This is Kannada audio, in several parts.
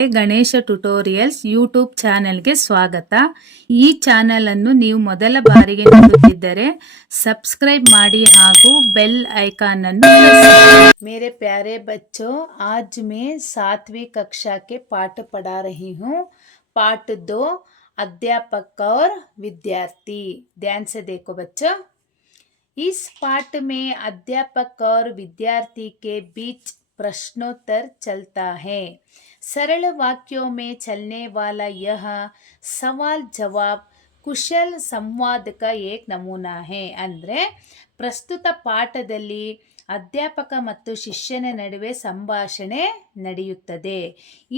ಗಣೇಶ ಟ್ಯುಟೋರಿಯಲ್ಸ್ ಯೂಟ್ಯೂಬ್ ಚಾನೆಲ್ಗೆ ಸ್ವಾಗತ. ಈ ಚಾನೆಲ್ ಅನ್ನು ನೀವು ಮೊದಲ ಬಾರಿಗೆ ನೋಡುತ್ತಿದ್ದರೆ ಸಬ್ಸ್ಕ್ರೈಬ್ ಮಾಡಿ ಹಾಗೂ ಬೆಲ್ ಐಕಾನ್ ಅನ್ನು ಪ್ರೆಸ್ ಮಾಡಿ. मेरे प्यारे बच्चों, आज मैं 7वीं कक्षा के पाठ पढ़ा रही हूँ. पाठ 2, अध्यापक और विद्यार्थी. ध्यान से देखो बच्चों. इस पाठ में अध्यापक और विद्यार्थी के बीच प्रश्नोत्तर चलता है. सरल वाक्यों में चलने वाला यह सवाल जवाब ಕುಶಲ್ ಸಂವಾದಕ ಏಕ್ ನಮೂನಾ ಹೇ. ಅಂದರೆ ಪ್ರಸ್ತುತ ಪಾಠದಲ್ಲಿ ಅಧ್ಯಾಪಕ ಮತ್ತು ಶಿಷ್ಯನ ನಡುವೆ ಸಂಭಾಷಣೆ ನಡೆಯುತ್ತದೆ.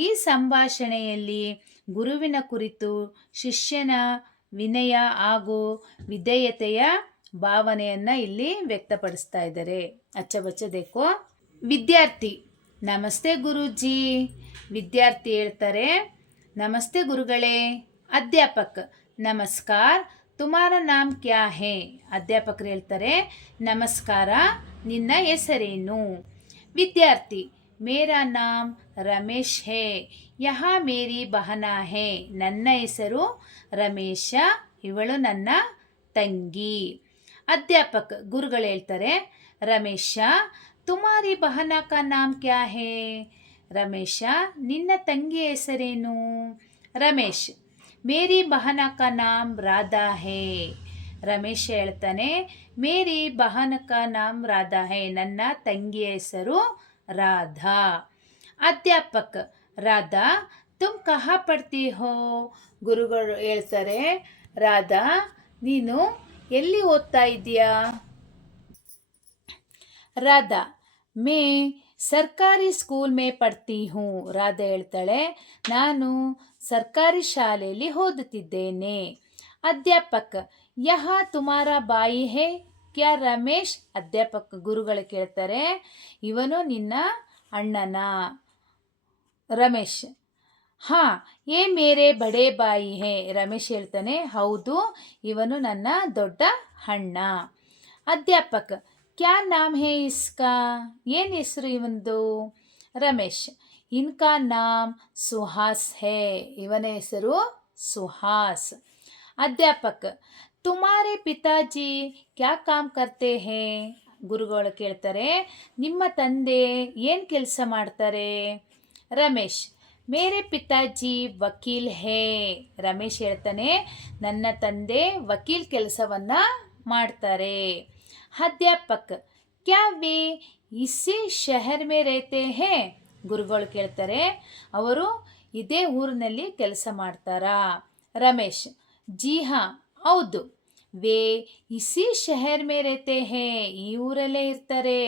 ಈ ಸಂಭಾಷಣೆಯಲ್ಲಿ ಗುರುವಿನ ಕುರಿತು ಶಿಷ್ಯನ ವಿನಯ ಹಾಗೂ ವಿಧೇಯತೆಯ ಭಾವನೆಯನ್ನು ಇಲ್ಲಿ ವ್ಯಕ್ತಪಡಿಸ್ತಾ ಇದ್ದಾರೆ. ಅಚ್ಚ ಬಚ್ಚ ದೇಕೋ. ವಿದ್ಯಾರ್ಥಿ, ನಮಸ್ತೆ ಗುರುಜಿ. ವಿದ್ಯಾರ್ಥಿ ಹೇಳ್ತಾರೆ, ನಮಸ್ತೆ ಗುರುಗಳೇ. ಅಧ್ಯಾಪಕ, ನಮಸ್ಕಾರ. ತುಮಾರ ನಾಮ್ ಕ್ಯಾ ಹೇ. ಅಧ್ಯಾಪಕರು ಹೇಳ್ತಾರೆ, ನಮಸ್ಕಾರ, ನಿನ್ನ ಹೆಸರೇನು? ವಿದ್ಯಾರ್ಥಿ, ಮೇರಾ ನಾಮ್ ರಮೇಶ್ ಹೇ. ಯಹಾ ಮೇರಿ ಬಹನಾ ಹೇ. ನನ್ನ ಹೆಸರು ರಮೇಶ, ಇವಳು ನನ್ನ ತಂಗಿ. ಅಧ್ಯಾಪಕ, ಗುರುಗಳು ಹೇಳ್ತಾರೆ, ರಮೇಶ, ತುಮಾರಿ ಬಹನಾ ಕಾ ನಾಮ್ ಕ್ಯಾ ಹೇ. ರಮೇಶ, ನಿನ್ನ ತಂಗಿಯ ಹೆಸರೇನು? ರಮೇಶ್, ಮೇರಿ ಬಹನ ಕಾ ನಾಮ್ ರಾಧಾ ಹೇ. ರಮೇಶ್ ಹೇಳ್ತಾನೆ, ಮೇರಿ ಬಹನ ಕಾ ನಾಮ್ ರಾಧಾ ಹೇ. ನನ್ನ ತಂಗಿಯ ಹೆಸರು ರಾಧಾ. ಅಧ್ಯಾಪಕ, ರಾಧಾ ತುಮ್ ಕಹಾ ಪಡ್ತಿ ಹೋ. ಗುರುಗಳು ಹೇಳ್ತಾರೆ, ರಾಧಾ ನೀನು ಎಲ್ಲಿ ಓದ್ತಾ ಇದೀಯಾ? ರಾಧಾ, ಮೇ ಸರ್ಕಾರಿ ಸ್ಕೂಲ್ ಮೇ ಪಡ್ತಿ ಹೂँ. ರಾಧಾ ಹೇಳ್ತಾಳೆ, ನಾನು ಸರ್ಕಾರಿ ಶಾಲೆಯಲ್ಲಿ ಓದುತ್ತಿದ್ದೇನೆ. ಅಧ್ಯಾಪಕ, ಯಹ ತುಮಾರ ಬಾಯಿ ಹೇ ಕ್ಯಾ ರಮೇಶ್. ಅಧ್ಯಾಪಕ, ಗುರುಗಳು ಕೇಳ್ತಾರೆ, ಇವನು ನಿನ್ನ ಅಣ್ಣನ? ರಮೇಶ್, ಹಾ ಏ ಮೇರೆ ಬಡೇ ಬಾಯಿ ಹೇ. ರಮೇಶ್ ಹೇಳ್ತಾನೆ, ಹೌದು, ಇವನು ನನ್ನ ದೊಡ್ಡ ಅಣ್ಣ. ಅಧ್ಯಾಪಕ, ಕ್ಯಾ ನಾಮ್ ಹೇ ಇಸ್ಕಾ. ಏನು ಹೆಸರು ಇವಂದು? ರಮೇಶ್, ಇನ್ಕಾ ನಾಮ್ ಸುಹಾಸ್ ಹೇ. ಇವನ ಹೆಸರು ಸುಹಾಸ್. ಅಧ್ಯಾಪಕ, ತುಮಾರೆ ಪಿತಾಜಿ ಕ್ಯಾ ಕಾಮ್ ಕರ್ತೆ ಹೇ. ಗುರುಗಳು ಕೇಳ್ತಾರೆ, ನಿಮ್ಮ ತಂದೆ ಏನು ಕೆಲಸ ಮಾಡ್ತಾರೆ? ರಮೇಶ್, ಮೇರೆ ಪಿತಾಜಿ ವಕೀಲ್ ಹೇ. ರಮೇಶ್ ಹೇಳ್ತಾನೆ, ನನ್ನ ತಂದೆ ವಕೀಲ್ ಕೆಲಸವನ್ನು ಮಾಡ್ತಾರೆ. ಅಧ್ಯಾಪಕ, ಕ್ಯಾ ವೇ ಇಸಿ ಶಹರ್ ಮೇ ರೇತೆ ಹೇ. ಗುರುಗಳು ಕೇಳ್ತಾರೆ, ಅವರು ಇದೇ ಊರಿನಲ್ಲಿ ಕೆಲಸ ಮಾಡ್ತಾರಾ? ರಮೇಶ್, ಜಿ ಹಾ ಹೌದು, ವೇ ಇಸಿ ಶಹರ್ ಮೇ ರೇತೆ ಹೇ. ಈ ಊರಲ್ಲೇ ಇರ್ತಾರೆ.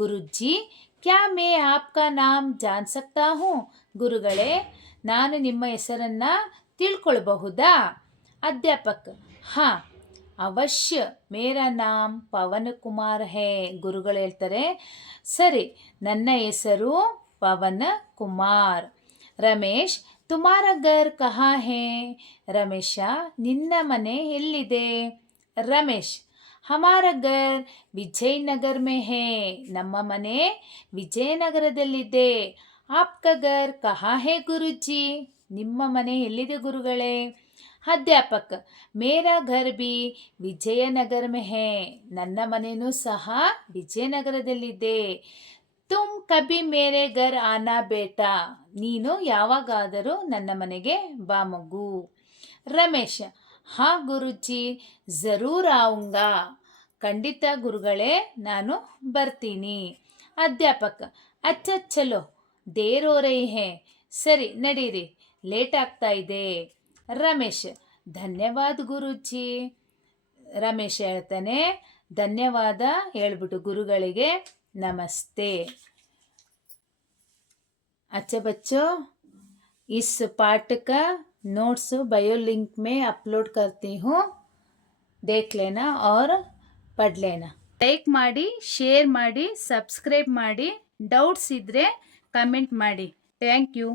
ಗುರುಜಿ, ಕ್ಯಾ ಮೇ ಆಪ್ಕಾ ನಾಮ್ ಜಾನ್ ಸಕ್ತಾ ಹೂँ. ಗುರುಗಳೇ, ನಾನು ನಿಮ್ಮ ಹೆಸರನ್ನು ತಿಳ್ಕೊಳ್ಬಹುದಾ? ಅಧ್ಯಾಪಕ, ಹಾಂ ಅವಶ್ಯ, ಮೇರಾ ನಾಮ್ ಪವನ್ ಕುಮಾರ್ ಹೇ. ಗುರುಗಳು ಹೇಳ್ತಾರೆ, ಸರಿ, ನನ್ನ ಹೆಸರು ಪವನ್ ಕುಮಾರ್. ರಮೇಶ್, ತುಮಾರ ಘರ್ ಕಹಾ ಹೇ. ರಮೇಶ, ನಿನ್ನ ಮನೆ ಎಲ್ಲಿದೆ? ರಮೇಶ್, ಹಮಾರ ಘರ್ ವಿಜಯನಗರ್ ಮೇ ಹೇ. ನಮ್ಮ ಮನೆ ವಿಜಯನಗರದಲ್ಲಿದೆ. ಆಪ್ಕ ಘರ್ ಕಹಾ ಹೇ ಗುರುಜಿ. ನಿಮ್ಮ ಮನೆ ಎಲ್ಲಿದೆ ಗುರುಗಳೇ? ಅಧ್ಯಾಪಕ, ಮೇರಾ ಘರ್ ಬಿ ವಿಜಯನಗರ ಮೇ ಹೇ. ನನ್ನ ಮನೆಯೂ ಸಹ ವಿಜಯನಗರದಲ್ಲಿದೆ. ತುಮ್ ಕಭಿ ಮೇರೆ ಘರ್ ಆನಾ ಬೇಟಾ. ನೀನು ಯಾವಾಗಾದರೂ ನನ್ನ ಮನೆಗೆ ಬಾ ಮಗು. ರಮೇಶ್, ಹಾ ಗುರುಜಿ, ಜರೂರ್ ಆऊंगा. ಖಂಡಿತ ಗುರುಗಳೇ, ನಾನು ಬರ್ತೀನಿ. ಅಧ್ಯಾಪಕ, ಅಚ್ಚ ಚಲೋ, ದೇರ್ ಹೋ ರಹಿ ಹೇ. ಸರಿ, ನಡೀರಿ, ಲೇಟ್ ಆಗ್ತಾ ಇದೆ. ರಮೇಶ್, ಧನ್ಯವಾದ ಗುರುಜಿ. ರಮೇಶ್ ಹೇಳ್ತಾನೆ, ಧನ್ಯವಾದ ಹೇಳ್ಬಿಟ್ಟು ಗುರುಗಳಿಗೆ ನಮಸ್ತೆ. अच्छा बच्चों, इस पाठ का नोट्स बायो लिंक में अपलोड करती हूँ, देख लेना और पढ़ लेना. ಲೈಕ್ ಮಾಡಿ, ಶೇರ್ ಮಾಡಿ, ಸಬ್ಸ್ಕ್ರೈಬ್ ಮಾಡಿ. ಡೌಟ್ಸ್ ಇದ್ದರೆ ಕಮೆಂಟ್ ಮಾಡಿ. Thank you.